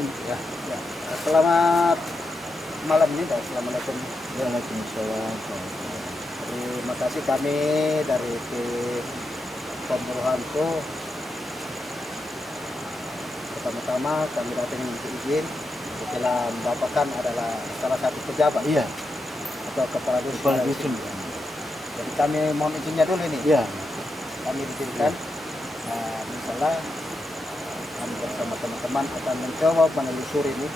Ya, ya. Selamat malam ini, Pak. Assalamualaikum. Waalaikumsalam. Terima kasih kami dari tim Pemburuhanku. Pertama-tama kami datang minta izin kebetulan Bapak kan adalah salah satu pejabat Iya, atau kepala dusun. kepala dusun. Jadi kami mohon izinnya dulu ini. Iya, Kami izinkan. Misalnya kami bersama teman-teman akan mencoba menelusuri ini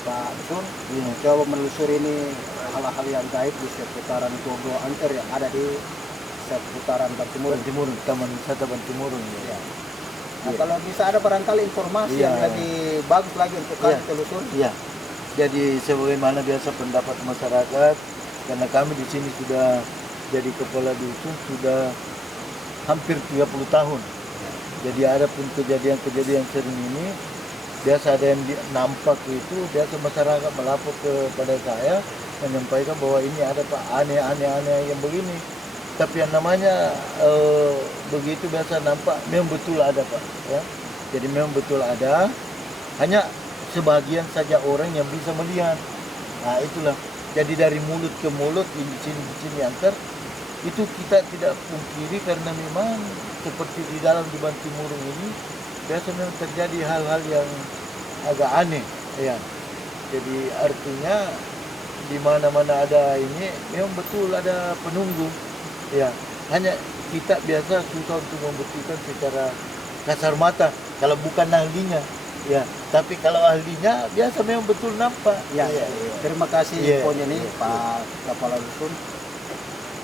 Pak Dusun, mencoba menelusuri ini hal-hal yang gaib di seputaran Gogo Angker yang ada di seputaran Bantimurung. Bantimurung, Taman Wisata Bantimurung. Ya. Nah, kalau bisa ada barangkali informasi yang lebih bagus lagi untuk kami telusuri. Iya. Jadi sebagaimana biasa pendapat masyarakat, karena kami di sini sudah jadi kepala dusun sudah hampir 30 tahun. Jadi ada pun kejadian-kejadian sering ini, biasa ada yang nampak itu, biasa masyarakat melapor kepada saya menyampaikan bahwa ini ada Pak aneh yang begini. Tapi yang namanya begitu biasa nampak memang betul ada Pak, ya. Jadi memang betul ada, hanya sebagian saja orang yang bisa melihat. Nah itulah. Jadi dari mulut ke mulut di sini antar itu kita tidak pungkiri karena memang seperti di dalam di Bantimurung ini biasa memang terjadi hal-hal yang agak aneh, ya. Jadi artinya di mana-mana ada ini memang betul ada penunggu. Ya, hanya kita biasa susah untuk membuktikan secara kasar mata kalau bukan ahlinya. Ya, tapi kalau ahlinya biasa memang betul nampak. Ya, terima kasih infonya nih Pak Kepala Dusun.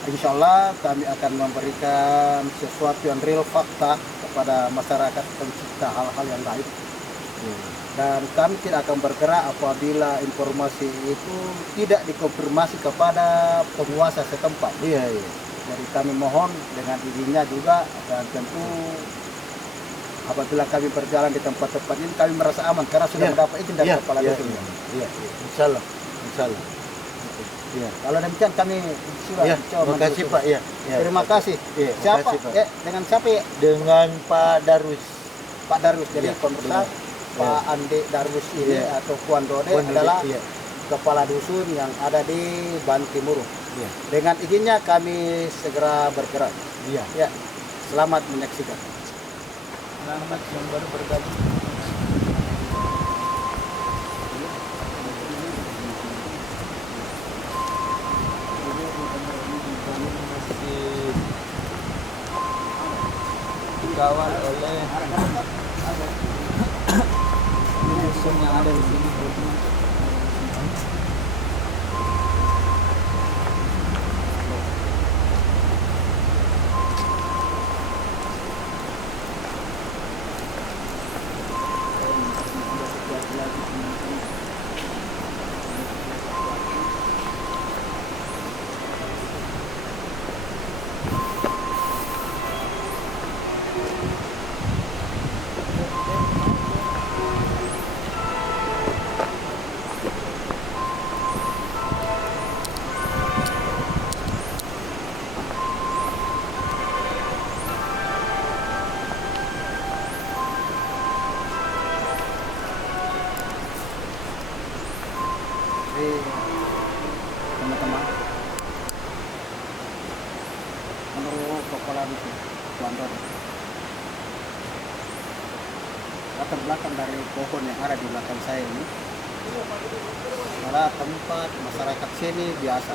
Insya Allah kami akan memberikan sesuatu yang real fakta kepada masyarakat pencipta hal-hal yang gaib. Dan kami tidak akan bergerak apabila informasi itu tidak dikonfirmasi kepada penguasa setempat. Iya. Jadi kami mohon dengan izinnya juga, dan tentu apabila kami berjalan di tempat-tempat ini kami merasa aman karena sudah mendapat izin dari kepala dusun. Iya. Insyaallah. Iya. Kalau demikian kami sudah coba. Terima kasih Pak. Iya. Terima kasih. Iya, Siapa? makasih, Pak. Dengan siapa ya? Dengan Pak Darwis. Pak Darwis. Jadi pemirsa Pak Andi Darwis ini atau Puan Dode adalah kepala dusun yang ada di Bantimurung. Iya. Dengan izinnya kami segera bergerak. Iya. Ya, selamat menyaksikan. Selamat yang baru bergabung. Masih dikawal oleh dusun yang ada di sini. Teman-teman, menurut kepala dusun Puan Dode, latar belakang dari pohon yang ada di belakang saya ini adalah tempat masyarakat sini biasa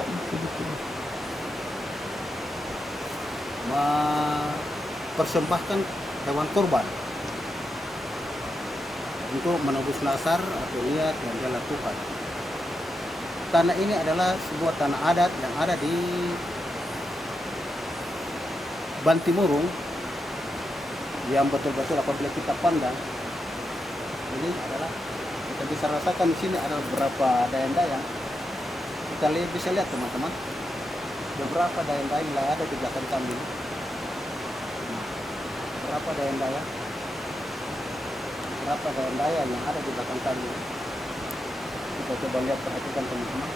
mempersembahkan hewan kurban untuk menebus nasar atau niat yang dia lakukan. Tanah ini adalah sebuah tanah adat yang ada di Bantimurung yang betul-betul apabila kita pandang ini adalah kita bisa rasakan di sini ada beberapa dayang-dayang. Kita bisa lihat teman-teman, beberapa dayang-dayang yang ada di belakang kami. Berapa dayang-dayang yang ada di belakang kami. Kita coba lihat, perhatikan teman-teman,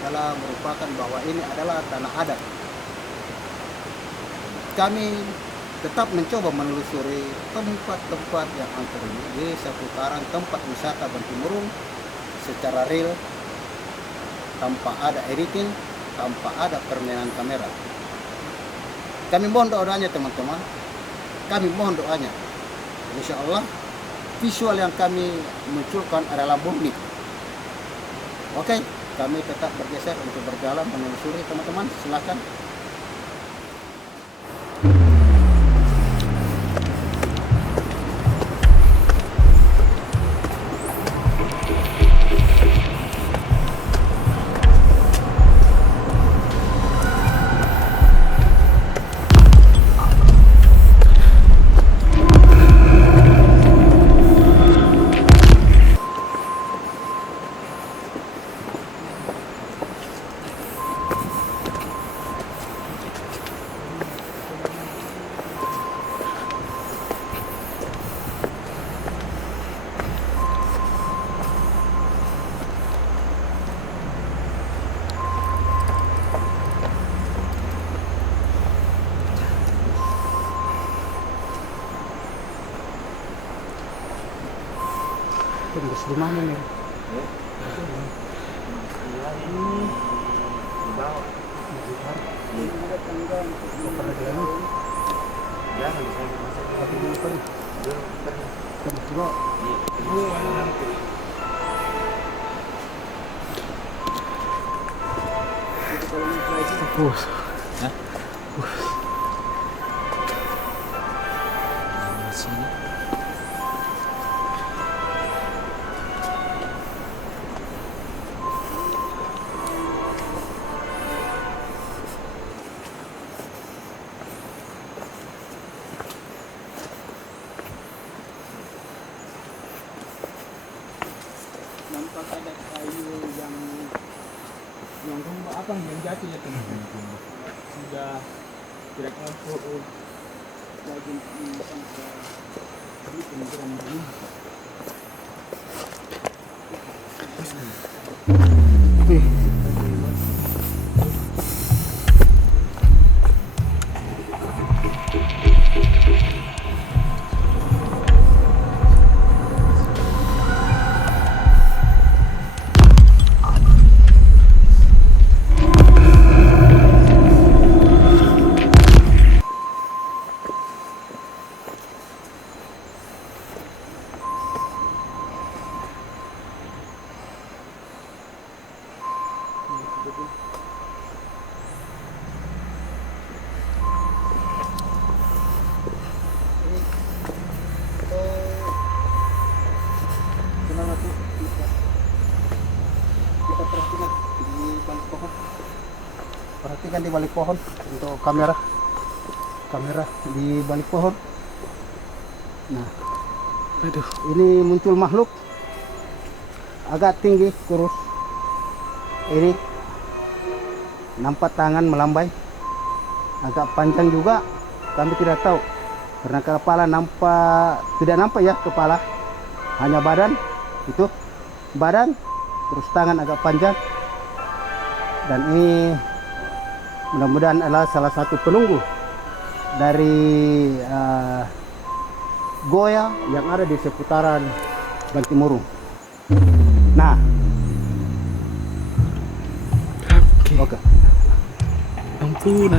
adalah merupakan bahwa ini adalah tanah adat. Kami tetap mencoba menelusuri tempat-tempat yang angker ini di seputaran tempat wisata Bantimurung secara real, tanpa ada editing, tanpa ada permainan kamera. Kami mohon doanya teman-teman, kami mohon doanya. Insya Allah visual yang kami munculkan adalah murni. Oke, kami tetap bergeser untuk berjalan menelusuri teman-teman, silakan. Terus di mana nih? Nampak ada kayu yang rumah apa yang jatuh ya teman-teman. Sudah tidak mampu lagi sampai di pinggiran ini. Perhatikan di balik pohon untuk kamera di balik pohon. Nah, aduh, ini muncul makhluk agak tinggi, kurus. Ini nampak tangan melambai, agak panjang juga. Kami tidak tahu karena kepala tidak nampak ya, kepala hanya badan itu, badan terus tangan agak panjang. Dan ini mudah-mudahan adalah salah satu penunggu dari goa yang ada di seputaran Bantimurung. Nah, oke. Ampun.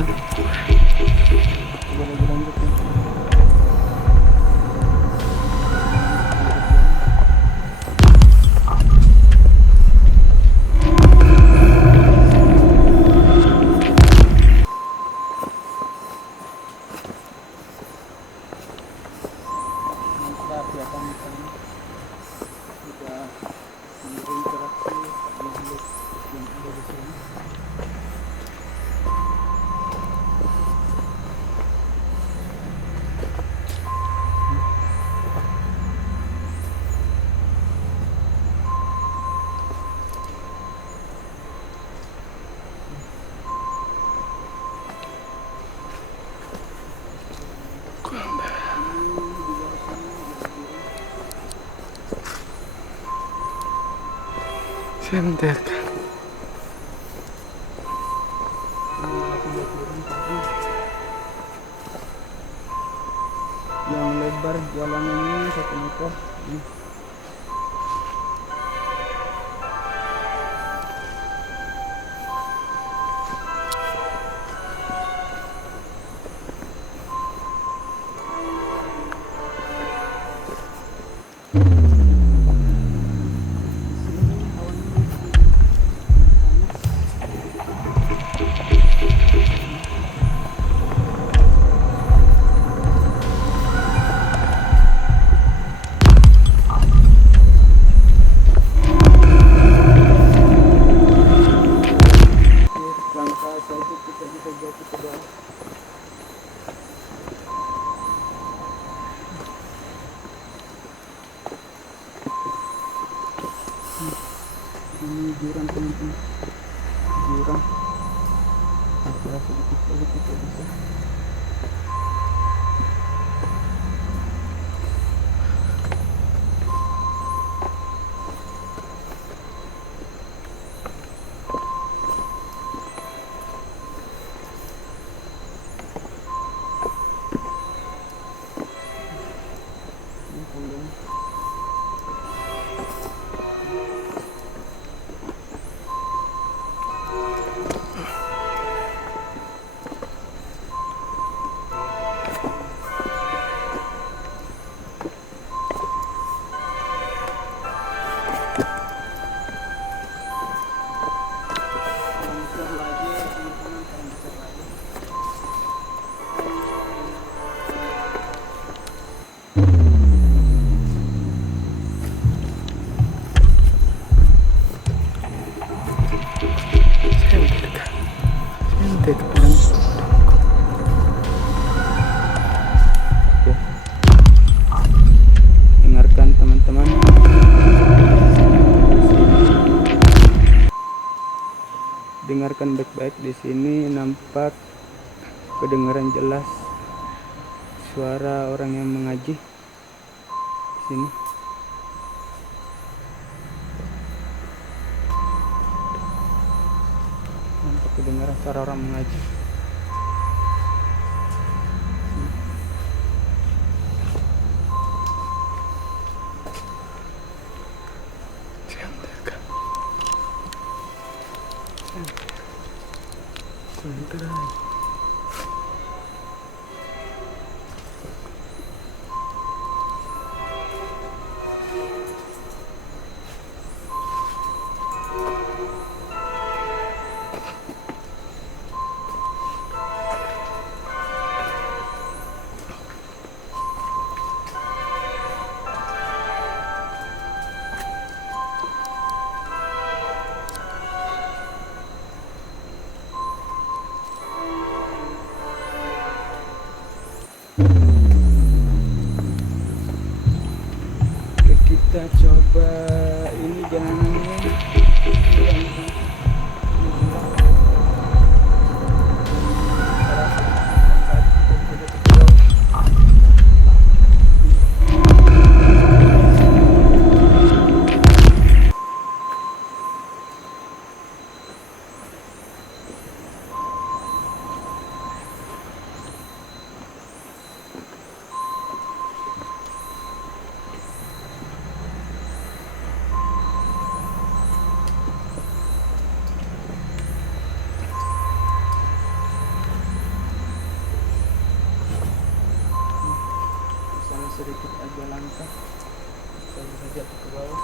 Sebentar. yang lebar jalanannya 1 meter. Langkah saja kita bisa jatuh ke bawah. Ini jurang teman-teman, jurang. Agak sedikit lagi kita bisa. Dengarkan teman-teman. Dengarkan baik-baik, di sini nampak kedengaran jelas suara orang yang mengaji di sini. Nampak kedengaran suara orang mengaji. Oke, kita coba ini jalanannya. Sedikit aja langkah kita bisa jatuh ke bawah.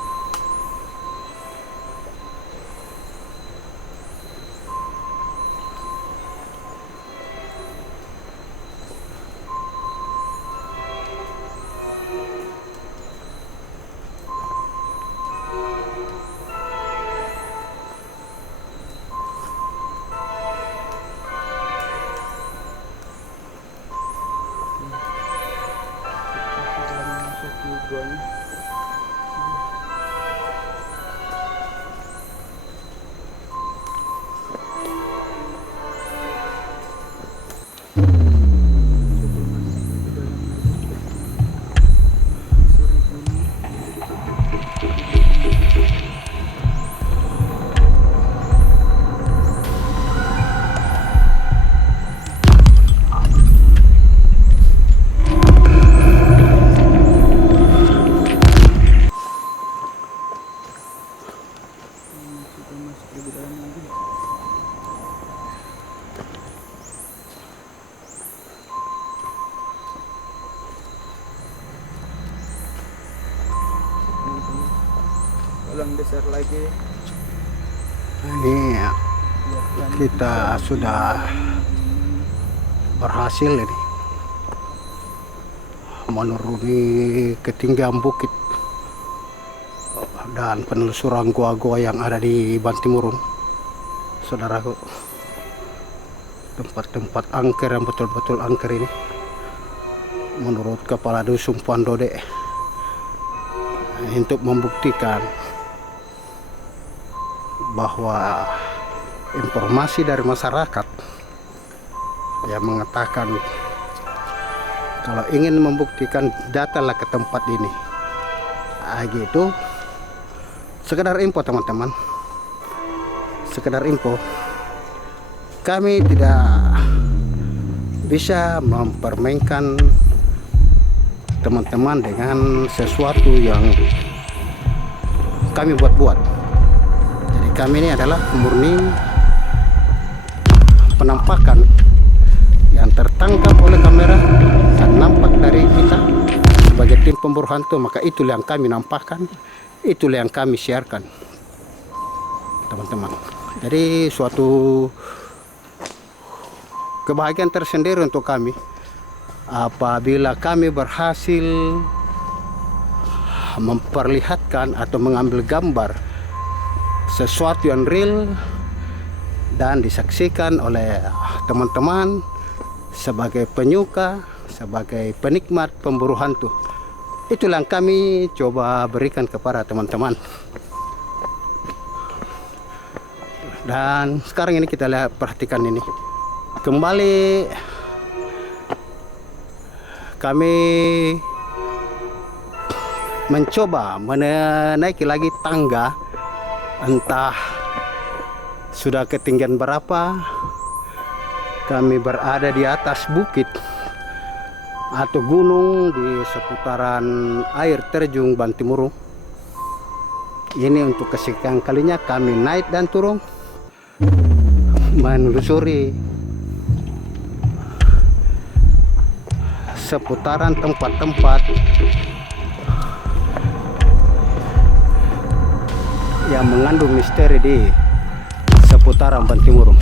Guanya. akan besar lagi. Ini kita sudah berhasil ini menuruni ketinggian bukit dan penelusuran gua-gua yang ada di Bantimurung, saudaraku. Tempat-tempat angker yang betul-betul angker ini, menurut Kepala Dusun Pandode, untuk membuktikan bahwa informasi dari masyarakat yang mengatakan kalau ingin membuktikan datanglah ke tempat ini, gitu. Sekedar info teman-teman, sekedar info, kami tidak bisa mempermainkan teman-teman dengan sesuatu yang kami buat-buat. Jadi kami ini adalah murni penampakan yang tertangkap oleh kamera dan nampak dari kita sebagai tim pemburu hantu, maka itulah yang kami nampakkan, itulah yang kami siarkan, teman-teman. Jadi suatu kebahagiaan tersendiri untuk kami apabila kami berhasil memperlihatkan atau mengambil gambar sesuatu yang real dan disaksikan oleh teman-teman sebagai penyuka, sebagai penikmat pemburu hantu. Itulah yang kami coba berikan kepada teman-teman. Dan sekarang ini kita lihat, perhatikan ini. Kembali kami mencoba menaiki lagi tangga, entah sudah ketinggian berapa. Kami berada di atas bukit atau gunung di seputaran air terjun Bantimurung. Ini untuk kesekian kalinya kami naik dan turun menelusuri seputaran tempat-tempat yang mengandung misteri di seputaran Bantimurung.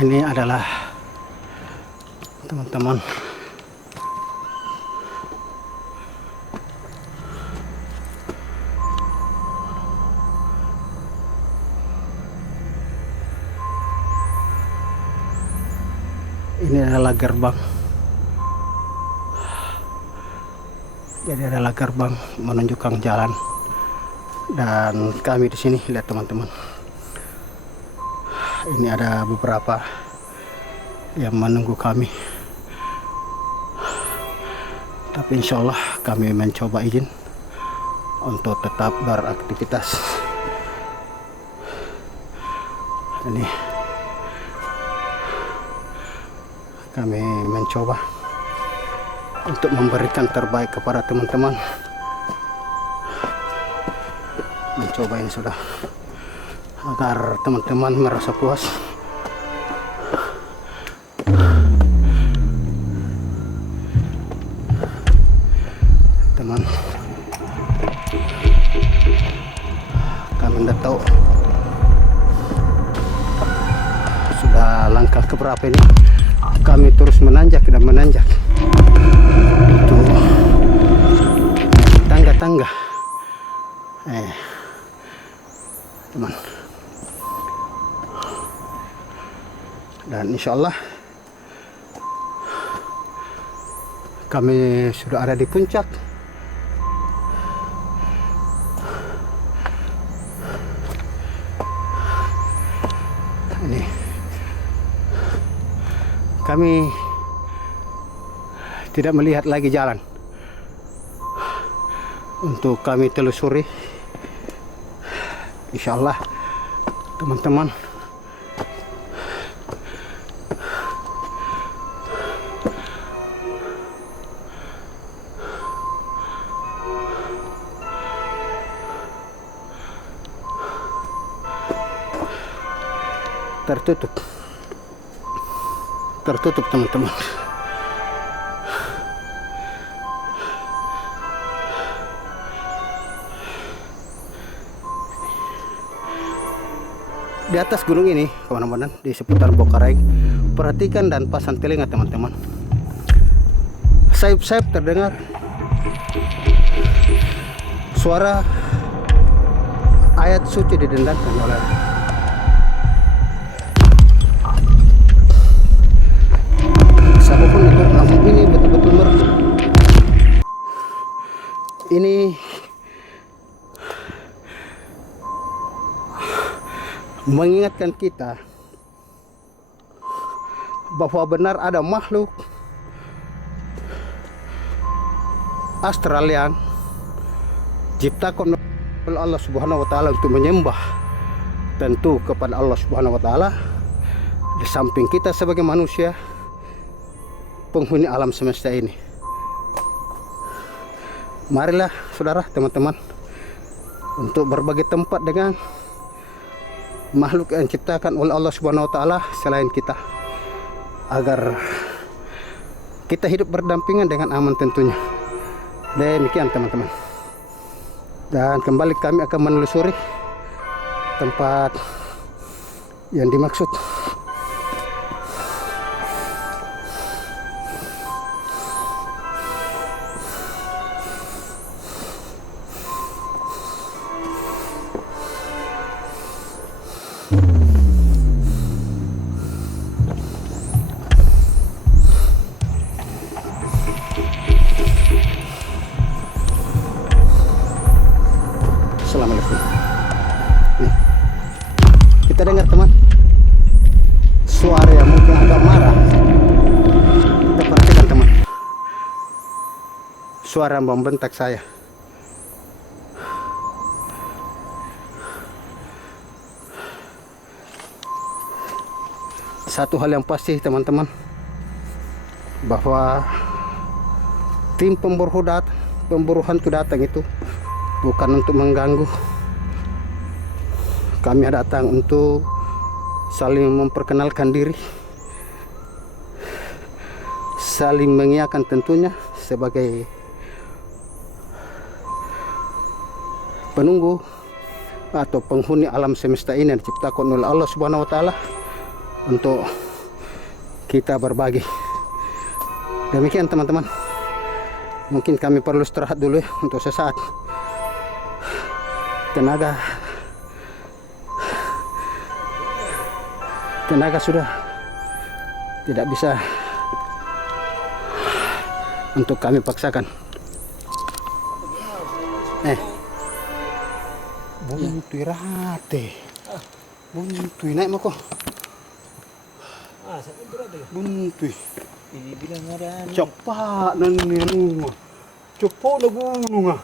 Ini adalah teman-teman ini adalah gerbang. Jadi adalah gerbang menunjukkan jalan, dan kami di sini lihat teman-teman. Ini ada beberapa yang menunggu kami, tapi insya Allah kami mencoba izin untuk tetap beraktivitas. Ini kami mencoba untuk memberikan terbaik kepada teman-teman. Mencoba ini sudah agar teman-teman merasa puas. Teman, kami tidak tahu sudah langkah keberapa ini. Kami terus menanjak dan menanjak itu tangga-tangga. Teman, dan insya Allah kami sudah ada di puncak. Ini kami tidak melihat lagi jalan untuk kami telusuri. Insya Allah teman-teman tertutup teman-teman. Di atas gunung ini kawan-kawan, di seputar Bokarai, perhatikan dan pasang telinga teman-teman. Sayup-sayup terdengar suara ayat suci didendangkan oleh siapapun itu. Namun ini betul-betul merdu. Ini mengingatkan kita bahwa benar ada makhluk astral yang ciptakan oleh Allah Subhanahu wa taala untuk menyembah tentu kepada Allah Subhanahu wa taala. Di samping kita sebagai manusia penghuni alam semesta ini. Marilah saudara teman-teman untuk berbagi tempat dengan makhluk yang diciptakan oleh Allah Subhanahu wa taala selain kita, agar kita hidup berdampingan dengan aman tentunya. Demikian teman-teman. Dan kembali kami akan menelusuri tempat yang dimaksud. Assalamualaikum. Nih, kita dengar teman suara yang mungkin agak marah. Kita perhatikan teman, suara yang membentak saya. Satu hal yang pasti teman-teman, bahwa tim pemburu hantu datang itu bukan untuk mengganggu. Kami datang untuk saling memperkenalkan diri, saling mengiyakan tentunya sebagai penunggu atau penghuni alam semesta ini yang diciptakan oleh Allah Subhanahu wa taala untuk kita berbagi. Demikian teman-teman. Mungkin kami perlu istirahat dulu ya untuk sesaat. Tenaga sudah tidak bisa untuk kami paksakan. Buntui rate. Buntui naik mako. Buntui. Ini bilang ada Cepat nan ni rumah. Cepat lah gunung ah.